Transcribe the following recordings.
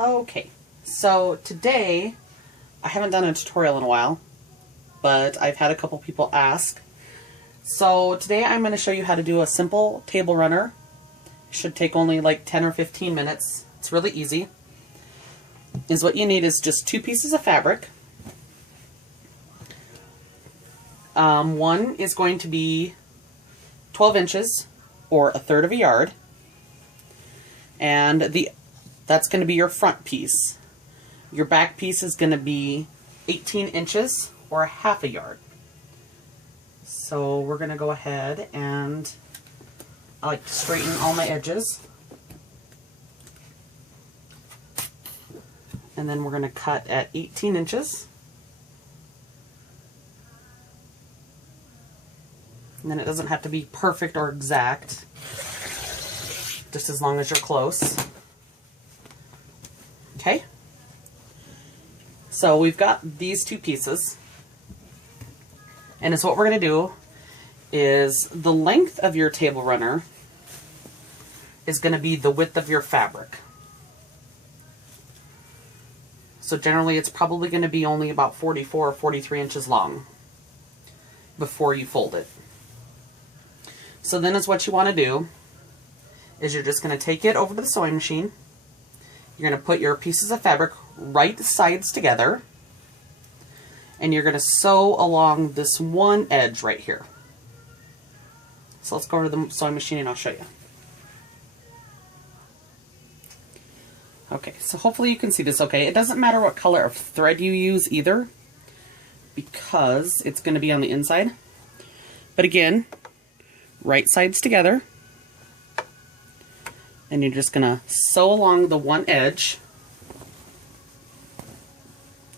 Okay, so today I haven't done a tutorial in a while, but I've had a couple people ask. So today I'm going to show you how to do a simple table runner. It should take only like 10 or 15 minutes. It's really easy. What you need is just 2 pieces of fabric. One is going to be 12 inches or 1/3 of a yard, and that's going to be your front piece. Your back piece is going to be 18 inches or 1/2 a yard. So we're going to go ahead and I like to straighten all my edges. And then we're going to cut at 18 inches. And then it doesn't have to be perfect or exact, just as long as you're close. Okay? So we've got these 2 pieces. And what we're going to do is the length of your table runner is going to be the width of your fabric. So generally it's probably going to be only about 44 or 43 inches long before you fold it. So then what you want to do is you're just going to take it over to the sewing machine. You're going to put your pieces of fabric right sides together, and you're going to sew along this one edge right here. So let's go over to the sewing machine and I'll show you. Okay, so hopefully you can see this okay. It doesn't matter what color of thread you use either, because it's going to be on the inside. But again, right sides together, and you're just going to sew along the one edge,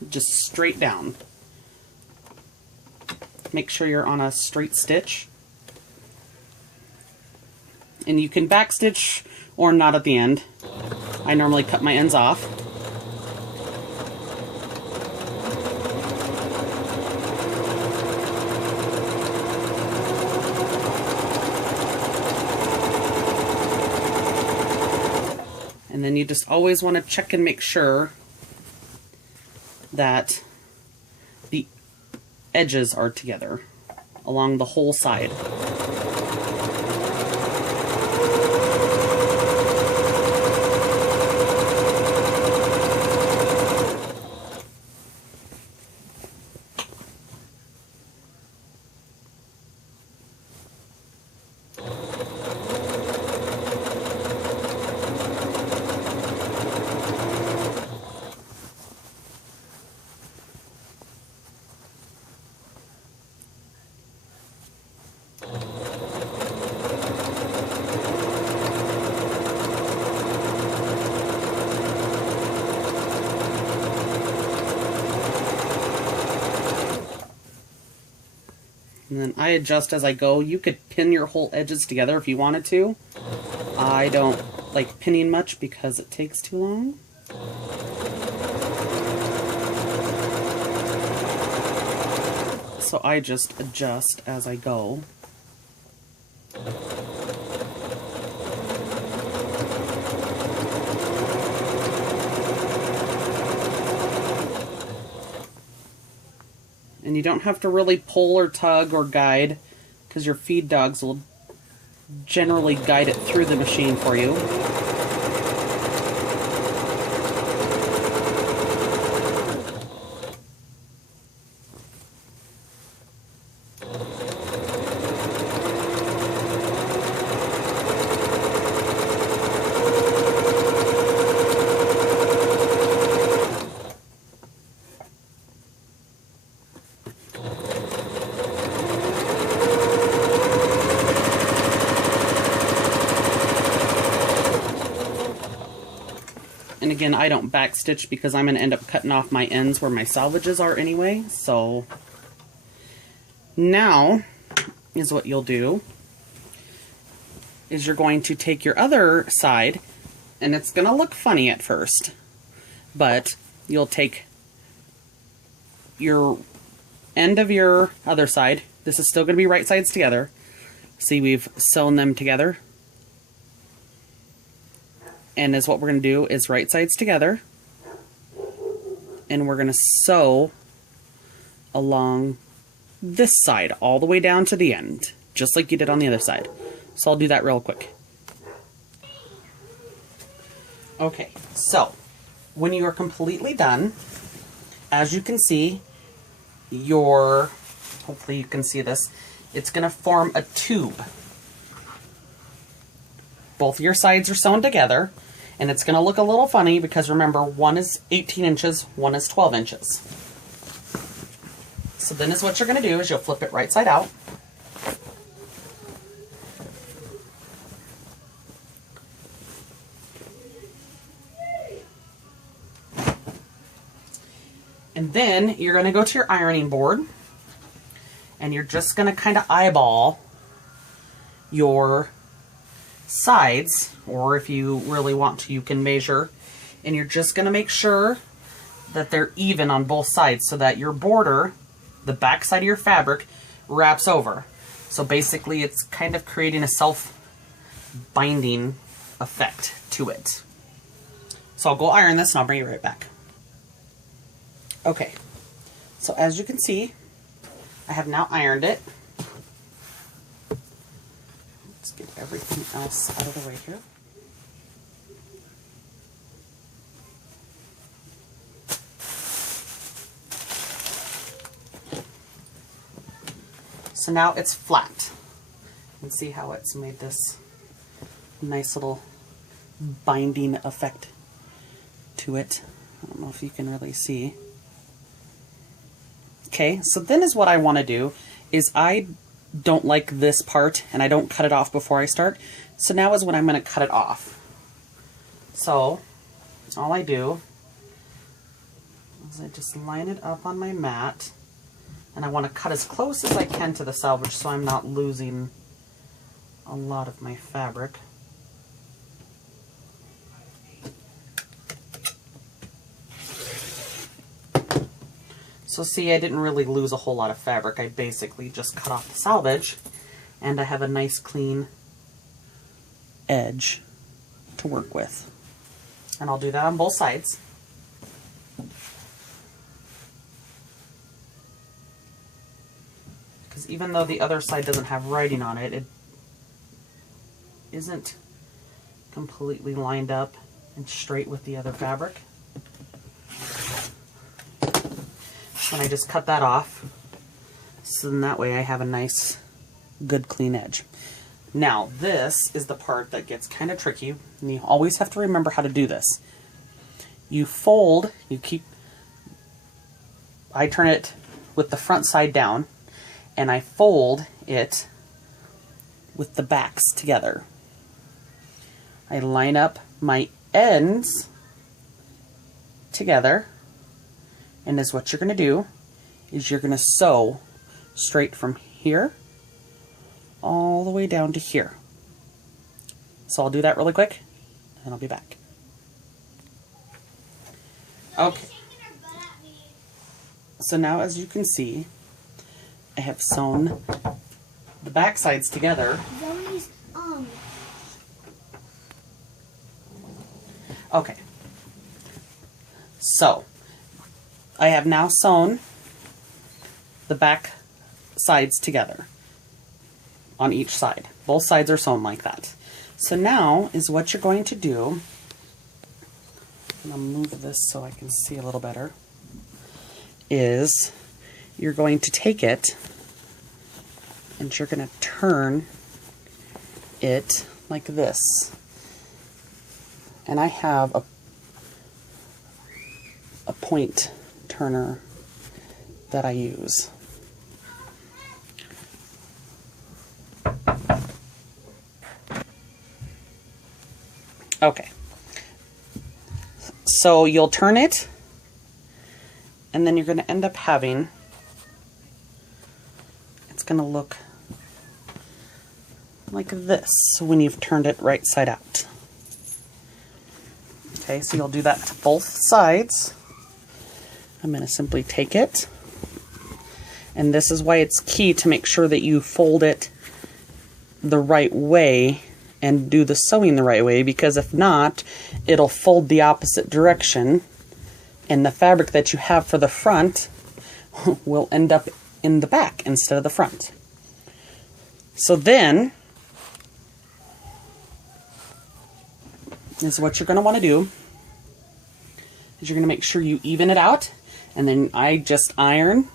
just straight down. Make sure you're on a straight stitch. And you can backstitch or not at the end. I normally cut my ends off. And then you just always want to check and make sure that the edges are together along the whole side. And then I adjust as I go. You could pin your whole edges together if you wanted to. I don't like pinning much because it takes too long. So I just adjust as I go. And you don't have to really pull or tug or guide, because your feed dogs will generally guide it through the machine for you. And again, I don't backstitch because I'm going to end up cutting off my ends where my salvages are anyway. So now is what you'll do is you're going to take your other side, and it's going to look funny at first, but you'll take your end of your other side. This is still going to be right sides together. See, we've sewn them together. And as what we're going to do is right sides together. and we're going to sew along this side all the way down to the end, just like you did on the other side. So I'll do that real quick. Okay, so when you are completely done, as you can see, hopefully you can see this, it's going to form a tube. Both of your sides are sewn together, and it's going to look a little funny because remember, one is 18 inches, one is 12 inches. So then is what you're going to do is you'll flip it right side out. And then you're going to go to your ironing board, and you're just going to kind of eyeball your sides, or if you really want to, you can measure, and you're just going to make sure that they're even on both sides so that your border, the back side of your fabric, wraps over. So basically it's kind of creating a self-binding effect to it. So I'll go iron this and I'll bring you right back. Okay, so as you can see, I have now ironed it. Let's get everything else out of the way here. So now it's flat. You can see how it's made this nice little binding effect to it. I don't know if you can really see. Okay, so then is what I want to do is I don't like this part and I don't cut it off before I start. So now is when I'm going to cut it off. So all I do is I just line it up on my mat, and I want to cut as close as I can to the selvage so I'm not losing a lot of my fabric. So see, I didn't really lose a whole lot of fabric. I basically just cut off the selvage, and I have a nice clean edge to work with. And I'll do that on both sides. Because even though the other side doesn't have writing on it, it isn't completely lined up and straight with the other fabric. And I just cut that off, so then that way I have a nice, good, clean edge. Now, this is the part that gets kind of tricky, and you always have to remember how to do this. You fold, I turn it with the front side down, and I fold it with the backs together. I line up my ends together, and is what you're going to do is you're going to sew straight from here all the way down to here. So I'll do that really quick and I'll be back. Okay. So now as you can see, I have sewn the back sides together. Okay. So I have now sewn the back sides together on each side. Both sides are sewn like that. So now is what you're going to do, and I'll move this so I can see a little better, is you're going to take it and you're going to turn it like this. And I have a point turner that I use. Okay. So you'll turn it, and then you're going to end up having, it's going to look like this when you've turned it right side out. Okay, so you'll do that to both sides. I'm going to simply take it, and this is why it's key to make sure that you fold it the right way and do the sewing the right way, because if not, it'll fold the opposite direction And the fabric that you have for the front will end up in the back instead of the front. So then, is what you're going to want to do is you're going to make sure you even it out, and then I just iron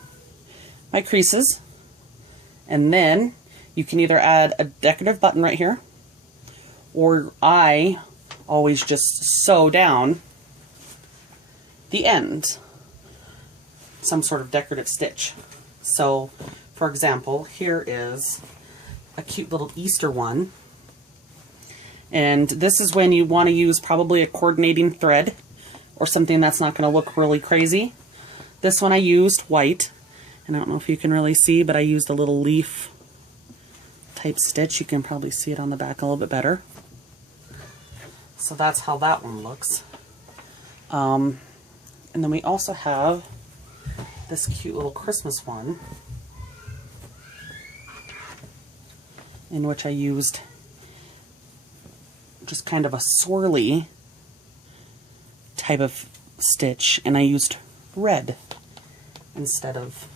my creases, and then you can either add a decorative button right here, or I always just sew down the end, some sort of decorative stitch. So, for example, here is a cute little Easter one. And this is when you want to use probably a coordinating thread or something that's not going to look really crazy. This one I used white, and I don't know if you can really see, but I used a little leaf type stitch. You can probably see it on the back a little bit better. So that's how that one looks. And then we also have this cute little Christmas one, in which I used just kind of a swirly type of stitch, and I used red instead of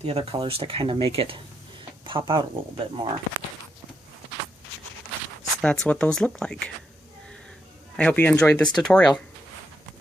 the other colors to kind of make it pop out a little bit more. So that's what those look like. I hope you enjoyed this tutorial.